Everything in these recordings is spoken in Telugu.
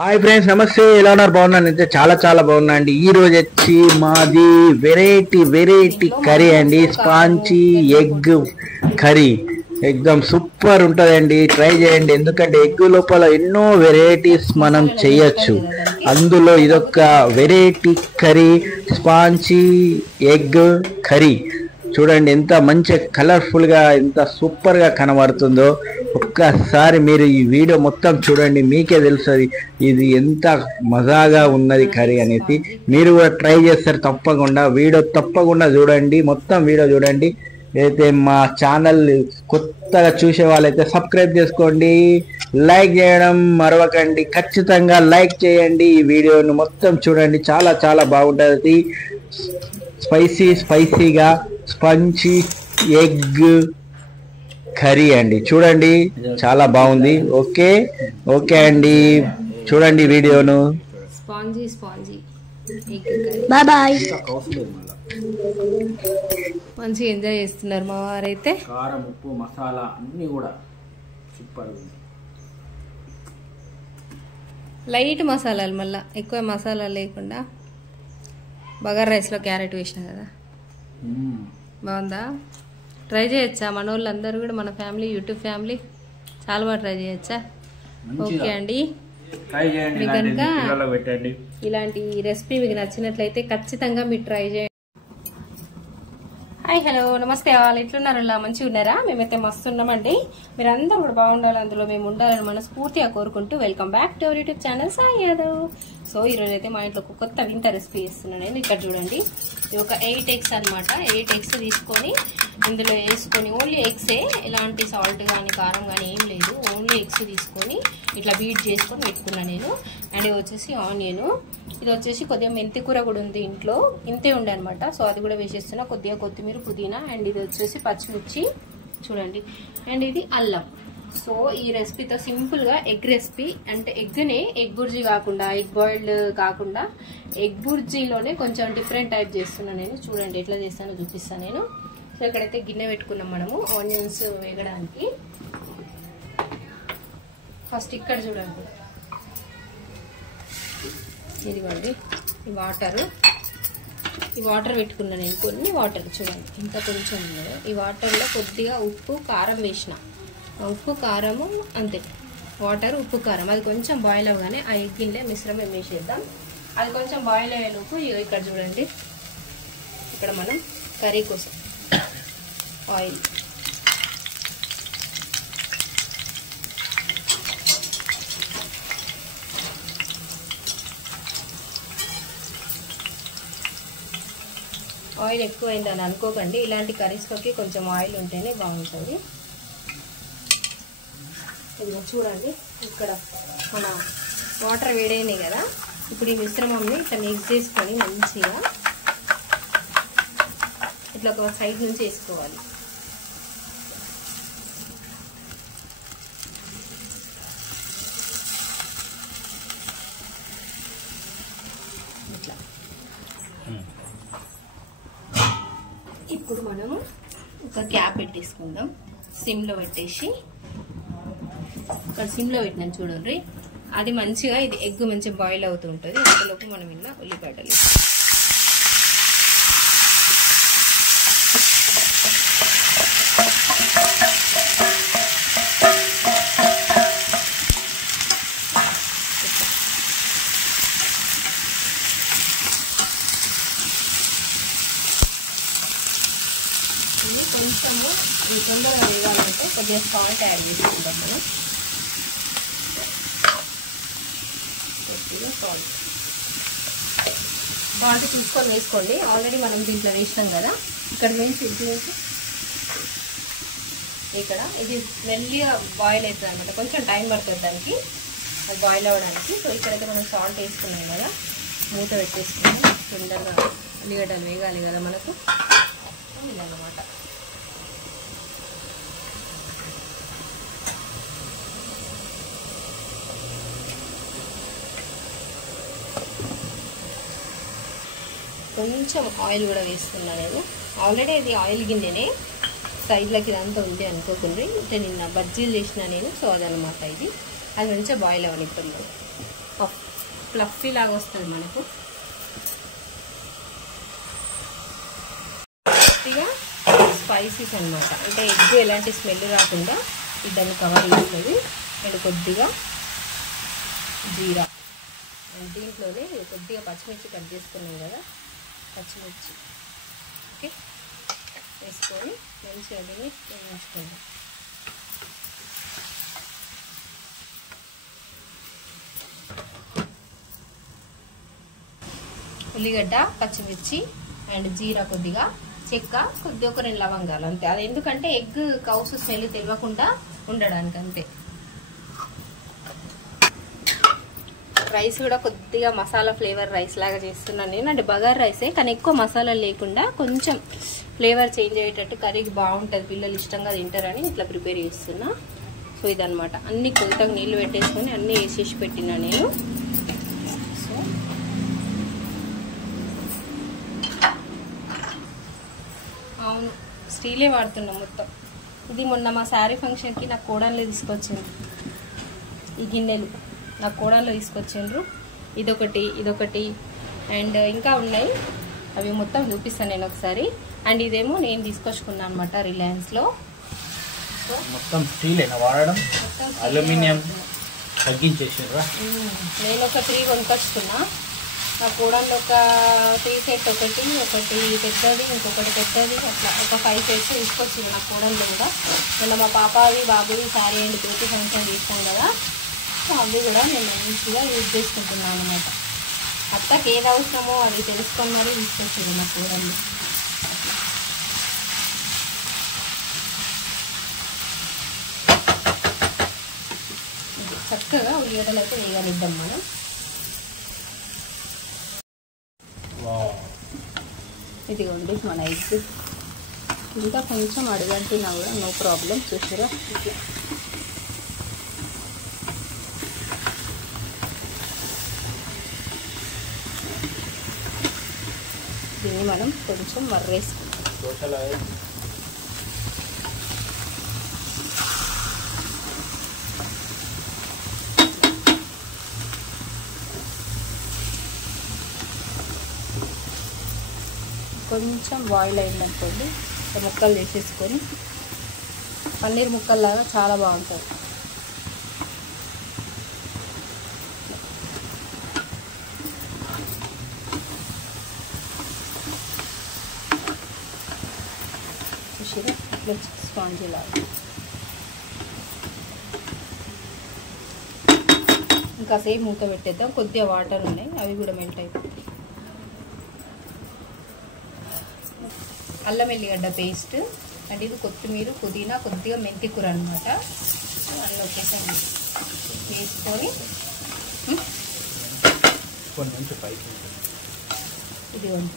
హాయ్ ఫ్రెండ్స్, నమస్తే. ఎలా ఉన్నారు? బాగున్నాను. అయితే చాలా చాలా బాగున్నా అండి. ఈ రోజు వచ్చి మాది వెరైటీ కర్రీ అండి. స్పాంజీ ఎగ్ కర్రీ ఎక్దమ్ సూపర్ ఉంటుందండి. ట్రై చేయండి. ఎందుకంటే ఎగ్ లోపల ఎన్నో వెరైటీస్ మనం చేయొచ్చు. అందులో ఇదొక variety curry, spongy egg curry. చూడండి ఎంత మంచి కలర్ఫుల్ గా, ఎంత సూపర్ గా కనబడుతుందో. ఒక్కసారి మీరు ఈ వీడియో మొత్తం చూడండి, మీకే తెలుస్తుంది ఇది ఎంత మజాగా ఉన్నది కర్రీ అనేసి. మీరు కూడా ట్రై చేస్తారు తప్పకుండా. వీడియో తప్పకుండా చూడండి, మొత్తం వీడియో చూడండి. అయితే మా ఛానల్ కొత్తగా చూసే వాళ్ళైతే సబ్స్క్రైబ్ చేసుకోండి, లైక్ చేయడం మరవకండి. ఖచ్చితంగా లైక్ చేయండి. ఈ వీడియోను మొత్తం చూడండి, చాలా చాలా బాగుంటుంది. స్పైసీగా స్పంజీ ఎగ్ కర్రీ అండి. చూడండి చాలా బాగుంది. ఓకే అండి, చూడండి వీడియోను. స్పాంజీ బాయ్ బాయ్. మంచిగా ఎంజాయ్ చేస్తున్నారు మా వారైతే. కారం, ఉప్పు, మసాలా అన్నీ కూడా సూపర్ ఉంది. లైట్ మసాలాలు, మళ్ళీ ఎక్కువ మసాలాలు లేకుండా. బగారా రైస్లో క్యారెట్ వేసిన కదా, బాగుందా? ట్రై చేయొచ్చా? మన వాళ్ళందరూ కూడా, మన ఫ్యామిలీ, యూట్యూబ్ ఫ్యామిలీ చాలా బాగా ట్రై చేయొచ్చా? ఓకే అండి. మీకు కనుక ఇలాంటి రెసిపీ మీకు నచ్చినట్లయితే ఖచ్చితంగా మీరు ట్రై చేయండి. హాయ్, హలో, నమస్తే. వాళ్ళు ఎట్లున్నారు? అలా మంచిగా ఉన్నారా? మేమైతే మస్తు ఉన్నామండి. మీరు అందరూ కూడా బాగుండాలి, అందులో మేము ఉండాలని మనస్ఫూర్తిగా కోరుకుంటూ welcome back to our YouTube channel Sai Yadav. So ఈరోజు అయితే మా ఇంట్లో ఒక కొత్త వింత రెసిపీ చేస్తున్నాను నేను. ఇక్కడ చూడండి, ఇది ఒక 8 ఎగ్స్ అనమాట. 8 ఎగ్స్ తీసుకొని ఇందులో వేసుకొని, ఓన్లీ ఎగ్సే, ఎలాంటి సాల్ట్ కానీ కారం కానీ ఏం లేదు, ఓన్లీ ఎగ్స్ తీసుకొని ఇట్లా బీట్ చేసుకొని పెట్టుకున్నాను నేను. అండ్ ఇది వచ్చేసి ఆనియన్, ఇది వచ్చేసి కొద్దిగా మెంతి కూర కూడా ఉంది ఇంట్లో, ఇంతే ఉండే అనమాట. సో అది కూడా వేసేస్తున్నా, కొద్దిగా కొత్తిమీర, పుదీనా. అండ్ ఇది వచ్చేసి పచ్చిమిర్చి చూడండి, అండ్ ఇది అల్లం. సో ఈ రెసిపీతో సింపుల్గా ఎగ్ రెసిపీ, అంటే ఎగ్ని ఎగ్ బుర్జీ కాకుండా, ఎగ్ బాయిల్డ్ కాకుండా, ఎగ్ బుర్జీలోనే కొంచెం డిఫరెంట్ టైప్ చేస్తున్నాను నేను. చూడండి ఎట్లా చేస్తానో చూపిస్తాను నేను. సో ఇక్కడైతే గిన్నె పెట్టుకున్నాం మనము ఆనియన్స్ వేగడానికి. ఫస్ట్ ఇక్కడ చూడండి, ఇదిగోండి ఈ వాటర్ పెట్టుకున్నా నేను. కొన్ని వాటర్ చూడండి ఇంకా కొంచెం ఉన్నది. ఈ వాటర్లో కొద్దిగా ఉప్పు, కారం వేసిన. ఉప్పు, కారము అంతే, వాటర్, ఉప్పు, కారం. అది కొంచెం బాయిల్ అవ్వగానే ఆ ఎగ్ గిన్నె మిశ్రమం వేసేద్దాం. అది కొంచెం బాయిల్ అయ్యేలోపు ఇక్కడ చూడండి, ఇక్కడ మనం కర్రీ కోసం ఆయిల్, ఆయిల్ ఎక్కువైందని అనుకోకండి, ఇలాంటి కర్రీస్లోకి కొంచెం ఆయిల్ ఉంటేనే బాగుంటుంది. ఇది చూడండి, ఇక్కడ మన వాటర్ వేడైనాయి కదా. ఇప్పుడు ఈ మిశ్రమంని ఇట్లా మిక్స్ చేసుకొని మంచిగా ఇట్లా ఒక సైడ్ నుంచి వేసుకోవాలి. ఇట్లా ఇప్పుడు మనము ఒక క్యాప్ పెట్టేసుకుందాం, సిమ్లో పెట్టేసి. ఇక్కడ సిమ్లో పెట్టినాను చూడండి, అది మంచిగా, ఇది ఎగ్ మంచిగా బాయిల్ అవుతూ ఉంటుంది. అంతలోపు మనం ఇలా ఉల్లిగడ్డలు, కొంచెము ఇది తొందరగా వేయాలంటే కొద్దిగా సాల్ట్ యాడ్ చేసుకుంటాం మనం. కొద్దిగా సాల్ట్ తీసుకొని వేసుకోండి. ఆల్రెడీ మనం దీంట్లో వేసినాం కదా. ఇక్కడ వేసి ఇక్కడ ఇది మెల్లిగా బాయిల్ అవుతుంది అనమాట, కొంచెం టైం పడుతుంది దానికి అది బాయిల్ అవ్వడానికి. సో ఇక్కడైతే మనం సాల్ట్ వేసుకున్నాం కదా, మూత పెట్టేసుకున్నాం. తొందరగా ఉల్లిగడ్డలు వేగాలి కదా మనకు, ఇదన్నమాట. కొంచెం ఆయిల్ కూడా వేస్తున్నా నేను. ఆల్రెడీ ఇది ఆయిల్ గిన్నెనే, సైడ్లకి ఇదంతా ఉంది అనుకోకుండా. అంటే నిన్న బజ్జీలు చేసిన నేను, సో అదనమాట ఇది. అది మంచిగా బాయిల్ అవ్వనిప్పుడు ఫ్లఫీ లాగా వస్తుంది మనకు. కొద్దిగా స్పైసీస్ అనమాట, అంటే ఎగ్ ఎలాంటి స్మెల్ రాకుండా దాన్ని కవర్ చేస్తుంది. అండ్ కొద్దిగా జీరా, అండ్ దీంట్లోనే కొద్దిగా పచ్చిమిర్చి కట్ చేసుకున్నాం కదా, పచ్చిమిర్చి ఓకే వేసుకొని మంచిగా దీన్ని వేయించుకోండి. ఉల్లిగడ్డ, పచ్చిమిర్చి అండ్ జీరా, కొద్దిగా చెక్క, కొద్దిగా ఒక 2 లవంగాలు అంతే. అది ఎందుకంటే ఎగ్ కౌసు స్మెల్ తెలియకుండా ఉండడానికి అంతే. రైస్ కూడా కొద్దిగా మసాలా ఫ్లేవర్ రైస్ లాగా చేస్తున్నాను నేను, అంటే బగార్ రైసే కానీ ఎక్కువ మసాలా లేకుండా కొంచెం ఫ్లేవర్ చేంజ్ అయ్యేటట్టు కర్రీకి బాగుంటుంది, పిల్లలు ఇష్టంగా తింటారని ఇట్లా ప్రిపేర్ చేస్తున్నా. సో ఇదనమాట, అన్ని కొద్దిగా నీళ్ళు పెట్టేసుకొని అన్నీ వేసేసి పెట్టినా నేను. సో అవును, స్టీలే వాడుతున్నాం మొత్తం. ఇది మొన్న మా శారీ ఫంక్షన్కి నా కోడళ్ళు తీసుకొచ్చింది, ఈ గిన్నెలు నా కోడళ్ళు తీసుకొచ్చిండ్రు. ఇదొకటి అండ్ ఇంకా ఉన్నాయి, అవి మొత్తం చూపిస్తాను నేను ఒకసారి. అండ్ ఇదేమో నేను తీసుకొచ్చుకున్నాను అనమాట రిలయన్స్లో. సో మొత్తం స్టీలేనా వాడడం, అల్యూమినియం తగ్గించేసారా? నేను ఒక 3 కొనుక్కొచ్చుకున్నా. నా కోడళ్ళు ఒక 3 సెట్, ఒకటి పెద్దది, ఇంకొకటి పెద్దది, అట్లా ఒక 5 సెట్స్ తీసుకొచ్చింది నా కోడళ్ళు కూడా. మొన్న మా పాపది బాబుది శారీ అండ్ బ్యూటీ ఫంక్షన్ చేస్తాం కదా, సో అవి కూడా నేను మంచిగా యూజ్ చేసుకుంటున్నాను అనమాట. అత్తకి ఏది అవసరమో అది తెలుసుకొని మరీ తీసుకొచ్చింది నా కూరలు. చక్కగా ఉల్లిగడ్డలు అయితే వేయగలిద్దాం మనం. ఇదిగోండి మన ఎగ్, ఇంకా కొంచెం అడుగంటున్నా కూడా నో ప్రాబ్లం. చూసారా ఇట్లా దీన్ని మనం కొంచెం మర్రేసుకుంటాం. కొంచెం బాయిల్ అయిందనుకోండి, ముక్కలు చేసేసుకొని పన్నీర్ ముక్కల్లాగా చాలా బాగుంటుంది. చూసిరా ఇట్లా స్పాంజీ లాగా. ఇంకా సేపు మూత పెట్టేద్దాం, కొద్దిగా వాటర్ ఉన్నాయి అవి కూడా మెల్ట్ అయిపోతాయి. అల్లం వెల్లిగడ్డ పేస్ట్ అండ్ ఇది కొత్తిమీర, పుదీనా, కొద్దిగా మెంతి కూర అనమాట. అందులో ఒకేసారి వేసుకొని ఇదిగోండి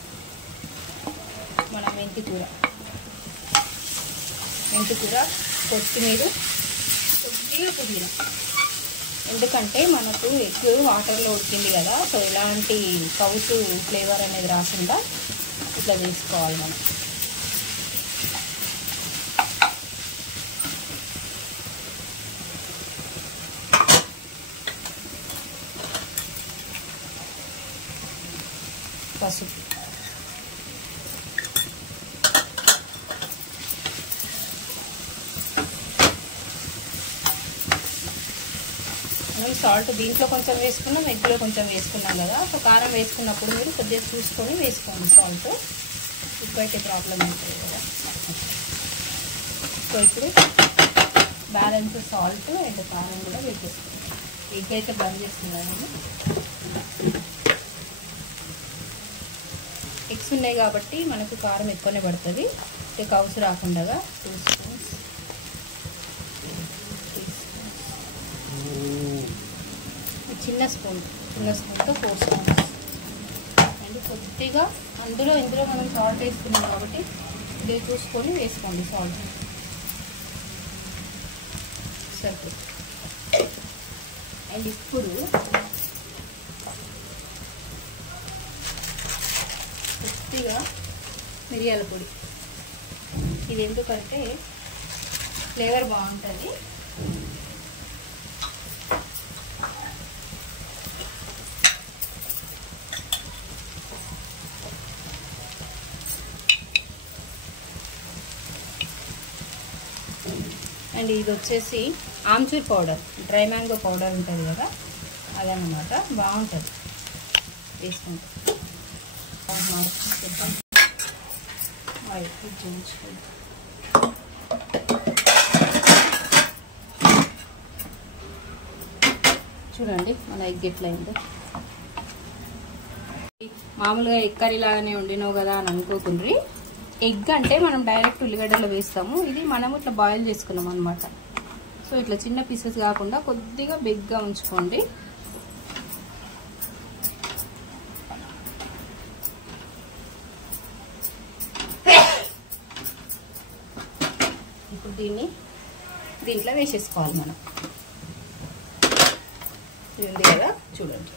మన మెంతి కూర, కొత్తిమీర, కొద్దిగా పుదీనా. ఎందుకంటే మనకు ఎగ్ వాటర్లో ఉడికింది కదా, సో ఎలాంటి కౌసు ఫ్లేవర్ అనేది రాకుండా ఇట్లా చేసుకోవాలి మనం. పసుపు, మనం సాల్ట్ దీంట్లో కొంచెం వేసుకున్నాం, ఎగ్లో కొంచెం వేసుకున్నాం కదా, సో కారం వేసుకున్నప్పుడు మీరు కొద్దిగా చూసుకొని వేసుకోండి సాల్ట్, ఇప్పుడైతే ప్రాబ్లం అవుతుంది కదా. సో ఇప్పుడు బ్యాలెన్స్ సాల్ట్ అండ్ కారం కూడా వేసేసుకుంటాం. ఎగ్ అయితే బంద్ చేస్తున్నాను. ఎగ్స్ ఉన్నాయి కాబట్టి మనకు కారం ఎక్కువనే పడుతుంది, కౌసు రాకుండా 2 స్పూన్స్, 3 స్పూన్స్, చిన్న స్పూన్తో 4 స్పూన్స్. అండ్ కొద్దిగా ఇందులో మనం సాల్ట్ వేసుకున్నాం కాబట్టి ఇది చూసుకొని వేసుకోండి సాల్ట్ సరిపోతుంది. అండ్ ఇప్పుడు కొద్దిగా మిరియాల పొడి, ఇది ఎందుకంటే ఫ్లేవర్ బాగుంటుంది. అండ్ ఇది వచ్చేసి amchur powder, dry mango powder ఉంటుంది కదా, అదనమాట. బాగుంటుంది వేసుకుంటే. చూడండి మన ఎగ్ ఎట్లా అయిందో. మామూలుగా ఎగ్ కర్రీ లాగానే వండినావు కదా అని అనుకోకుండ్రి. ఎగ్ అంటే మనం డైరెక్ట్ ఉల్లిగడ్డలో వేస్తాము, ఇది మనం ఇట్లా బాయిల్ చేసుకున్నాం అనమాట. సో ఇట్లా చిన్న పీసెస్ కాకుండా కొద్దిగా బిగ్గా ఉంచుకోండి. ఇప్పుడు దీంట్లో వేసేసుకోవాలి మనం. ఇది ఉంది కదా, చూడండి.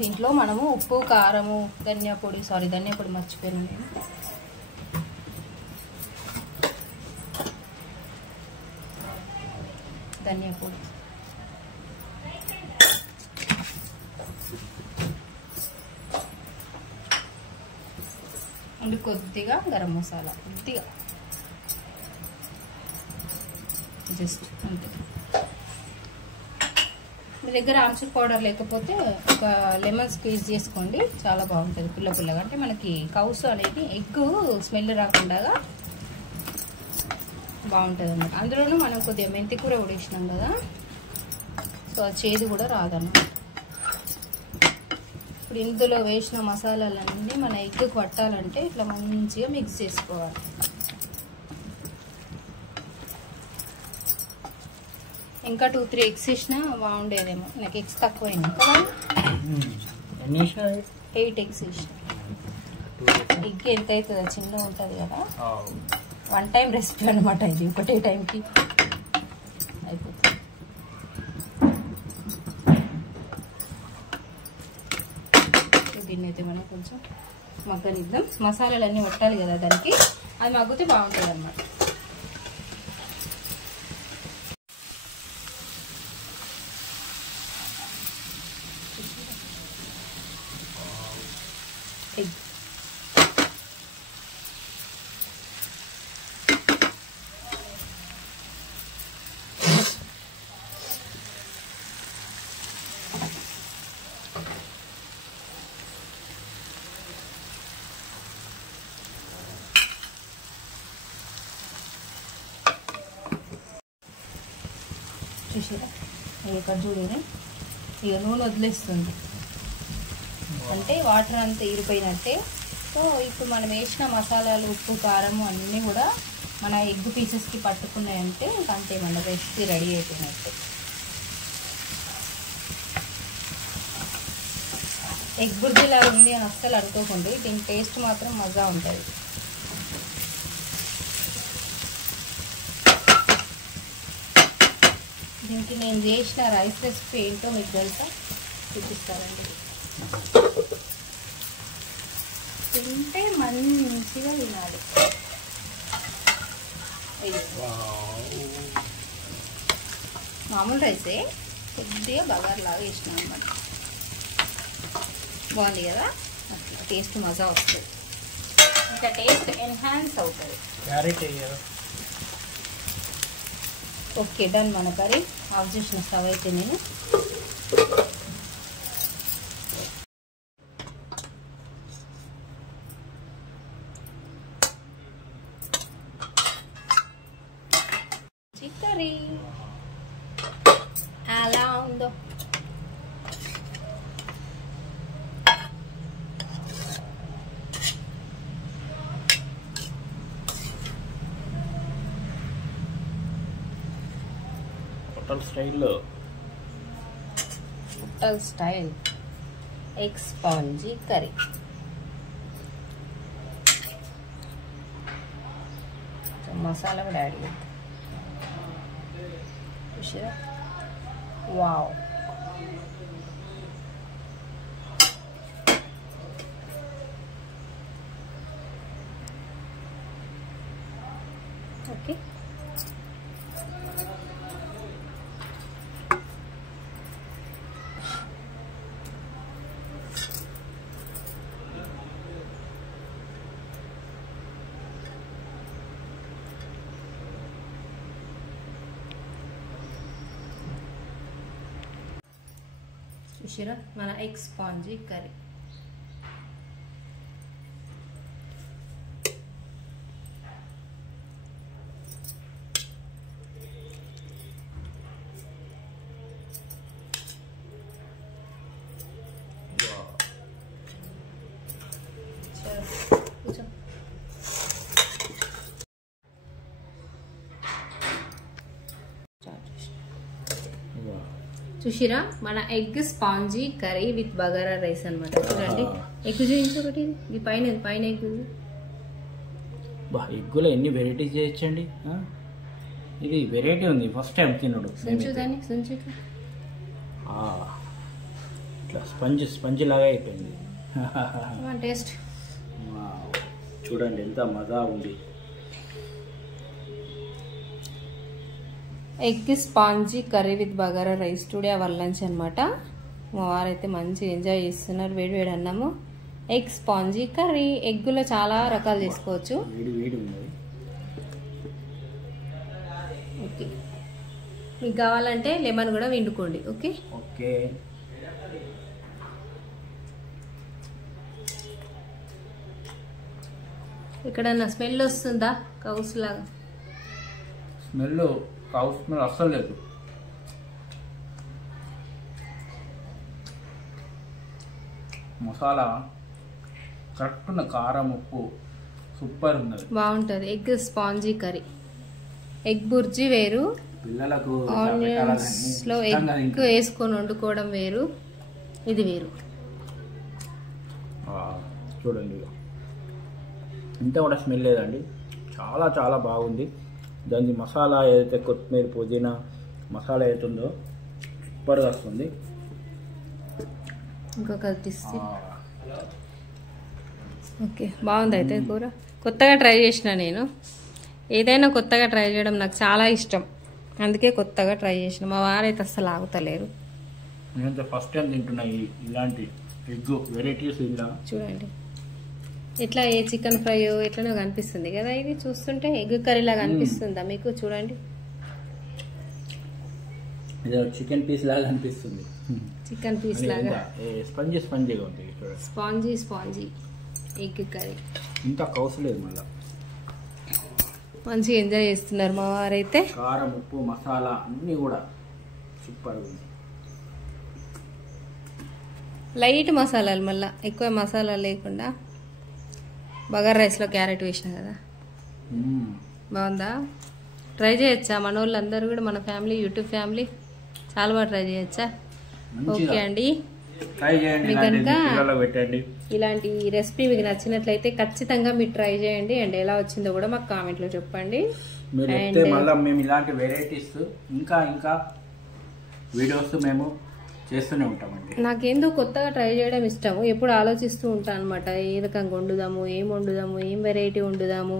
దీంట్లో మనము ఉప్పు, కారము, ధనియా పొడి మర్చిపోయాను నేను. ధనియా పొడి, అండ్ కొద్దిగా గరం మసాలా, కొద్దిగా జస్ట్ అంతే. మీ దగ్గర ఆమ్చూర్ పౌడర్ లేకపోతే ఒక లెమన్ స్క్వీజ్ చేసుకోండి, చాలా బాగుంటుంది పుల్ల పుల్లగా. అంటే మనకి కౌసు అనేది ఎగ్ స్మెల్ రాకుండా బాగుంటుంది అన్నమాట. అందులోనూ మనం కొద్దిగా మెంతి కూర ఉడేసినాం కదా, సో ఆ చేదు కూడా రాదన్నమాట. ఇప్పుడు ఇందులో వేసిన మసాలాలన్నీ మన ఎగ్గు పట్టాలంటే ఇట్లా మంచిగా మిక్స్ చేసుకోవాలి. ఇంకా 2-3 ఎగ్స్ వేసినా బాగుండేదేమో, నాకు ఎగ్స్ తక్కువైంది కదా. 8 ఎగ్స్ వేసిన. ఎగ్ ఎంత అవుతుందో, చిన్నగా ఉంటుంది కదా. 1 టైం రెసిపీ అనమాట ఇది, ఒకటే టైంకి అయిపోతుంది. దీన్ని అయితే మనం కొంచెం మగ్గనిద్దాం. మసాలాలన్నీ కొట్టాలి కదా దానికి, అది మగ్గితే బాగుంటుంది అన్నమాట. ఎగ్ చూసారా, ఇక్కడ చూడని ఇక నూనె వదిలేస్తుంది, అంటే వాటర్ అంతా ఈరిపోయినట్టే. సో ఇప్పుడు మనం వేసిన మసాలాలు, ఉప్పు, కారం అన్నీ కూడా మన ఎగ్ పీసెస్కి పట్టుకున్నాయంటే అంతే, మన రెసిపీ రెడీ అయిపోయినట్టే. ఎగ్ బుర్జీలా ఉంది అని అస్సలు అనుకోకండి, దీని టేస్ట్ మాత్రం మజా ఉంటుంది. దీనికి నేను చేసిన రైస్ రెసిపీ ఏంటో మీకు తెలుసా, చూపిస్తారండి. తింటే మంచిగా తినాలి. మామూలు రైసే కొద్దిగా బగార్లాగా వేసినాం అన్నమాట. బాగుంది కదా, టేస్ట్ మజా వస్తుంది, ఇంకా టేస్ట్ ఎన్హాన్స్ అవుతుంది. ఓకే డన్ మన కర్రీ. ఆఫ్ చేసిన స్టవ్ అయితే నేను. కర్రీ అలా ఉందో hotel style egg spongy curry. Masala కూడా యాడ్ చేద్దాం. చూసారా, వావ్. చూసిరా మన ఎగ్ స్పాంజీ కర్రీ. చూసిరా మన egg spongy curry with bagara rice అన్నమాట. చూడండి ఎగ్ చూపించి ఒకటి, ఇది పైన ఎగ్. ఎగ్గులో ఎన్ని వెరైటీస్ చేయొచ్చండి. ఇది వెరైటీ ఉంది, ఫస్ట్ టైం తినడు. ఇట్లా స్పంజ్ లాగా అయిపోయింది. టేస్ట్ చూడండి ఎంత మజా ఉంది. Egg spongy curry with bagara rice today our lunch అనమాట. మా వారైతే మంచిగా ఎంజాయ్ చేస్తున్నారు. వేడి వేడి అన్నము, ఎగ్ స్పాంజీ కర్రీ. ఎగ్గులో చాలా రకాలు చేసుకోవచ్చు. ఓకే, మీకు కావాలంటే లెమన్ కూడా వండుకోండి. Okay okay. ఎక్కడన్నా స్మెల్ వస్తుందా? కౌస్ లాగా స్మెల్ అస్సలు లేదు. మసాలా కరెక్ట్ ఉన్న కారం, ఉప్పు సూపర్ ఉన్నది, బాగుంటుంది. Egg spongy curry, egg bhurji వేరు, పిల్లలకు ఆనియన్స్ లో ఎగ్ వేసుకొని వండుకోవడం వేరు, ఇది వేరు. చూడండి ఇంత కూడా స్మెల్ లేదండి, చాలా చాలా బాగుంది. దాని మసాలా ఏదైతే కొత్తిమీర పుదీనా మసాలా ఏదైతే ఉందో సూపర్గా వస్తుంది. ఇంకొక ఓకే, బాగుంది. అయితే కూర కొత్తగా ట్రై చేసిన నేను. ఏదైనా కొత్తగా ట్రై చేయడం నాకు చాలా ఇష్టం, అందుకే కొత్తగా ట్రై చేసిన. మా వారైతే అస్సలు ఆగుతలేరు. నేనైతే ఫస్ట్ టైం తింటున్నా ఇలాంటి ఎగ్ వెరైటీస్. ఇలా చూడండి ఎట్లా ఏ చికెన్ ఫ్రై ఎట్లనో కనిపిస్తుంది కదా, ఇది చూస్తుంటే ఎగ్ కర్రీ లాగా అనిపిస్తుందా మీకు? చూడండి చికెన్ పీస్ లాగా అనిపిస్తుంది. చికెన్ పీస్ లాగా స్పాంజీగా ఉంది. Spongy egg curry. ఇంత కౌసలేదు, మళ్ళీ మంచిగా ఎంజాయ్ చేస్తున్నారు మా వారైతే. కారం, ఉప్పు, మసాలా అన్నీ కూడా సూపర్ ఉంది. లైట్ మసాలాలు, మళ్ళీ ఎక్కువ మసాలా లేకుండా. బగారా రైస్లో క్యారెట్ వేసిన కదా, బాగుందా? ట్రై చేయొచ్చా? మన వాళ్ళు అందరూ కూడా, మన ఫ్యామిలీ, యూట్యూబ్ ఫ్యామిలీ చాలా బాగా ట్రై చేయొచ్చా? ఓకే అండి, మీకు కనుక ఇలాంటి రెసిపీ మీకు నచ్చినట్లయితే ఖచ్చితంగా మీరు ట్రై చేయండి. అండ్ ఎలా వచ్చిందో కూడా మాకు కామెంట్లో చెప్పండి. మేము ఇలాంటి వెరైటీస్ ఇంకా ఇంకా వీడియోస్ మేము చేస్తూనే ఉంటామండి. నాకేందో కొత్తగా ట్రై చేయడం ఇష్టము. ఎప్పుడు ఆలోచిస్తూ ఉంటాను అనమాట, ఏ రకంగా వండుదాము, ఏం వెరైటీ వండుదాము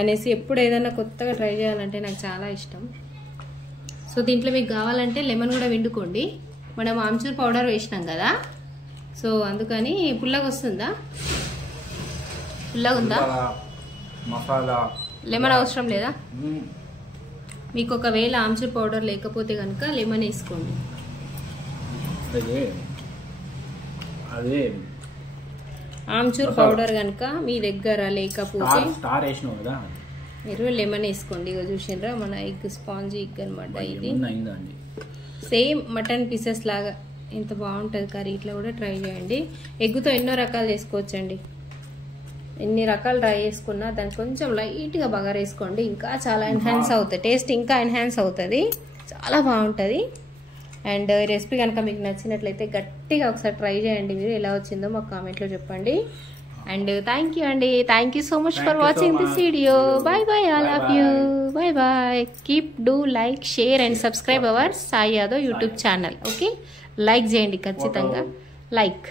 అనేసి. ఎప్పుడు ఏదైనా కొత్తగా ట్రై చేయాలంటే నాకు చాలా ఇష్టం. సో దీంట్లో మీకు కావాలంటే లెమన్ కూడా వండుకోండి. మనం ఆమ్చూర్ పౌడర్ వేసినాం కదా, సో అందుకని పుల్లగా వస్తుందా? పుల్లగా ఉందా? మసాలా లెమన్ అవసరం లేదా? మీకు ఒకవేళ ఆమ్చూర్ పౌడర్ లేకపోతే కనుక లెమన్ వేసుకోండి. అదే ఆమ్చూర్ పౌడర్ కనుక మీ దగ్గర లేకపోతే మీరు లెమన్ వేసుకోండి. ఇక చూసినరా మన ఎగ్ స్పాంజీ ఎగ్ అనమాట. ఇది సేమ్ మటన్ పీసెస్ లాగా ఎంత బాగుంటుంది కర్రీ. ఇట్లా కూడా ట్రై చేయండి. ఎగ్గుతో ఎన్నో రకాలు చేసుకోవచ్చండి. ఎన్ని రకాలు ట్రై చేసుకున్నా దానికి కొంచెం లైట్గా బగారా వేసుకోండి, ఇంకా చాలా ఎన్హాన్స్ అవుతుంది. టేస్ట్ ఇంకా ఎన్హాన్స్ అవుతుంది, చాలా బాగుంటుంది. అండ్ ఈ రెసిపీ కనుక మీకు నచ్చినట్లయితే గట్టిగా ఒకసారి ట్రై చేయండి. మీరు ఎలా వచ్చిందో మాకు కామెంట్లో చెప్పండి. అండ్ థ్యాంక్ యూ అండి, thank you so much for watching this video. Bye bye, all of you. Bye bye. Keep do like, share and subscribe our Sai Yadav YouTube channel. Okay, like చేయండి ఖచ్చితంగా. లైక్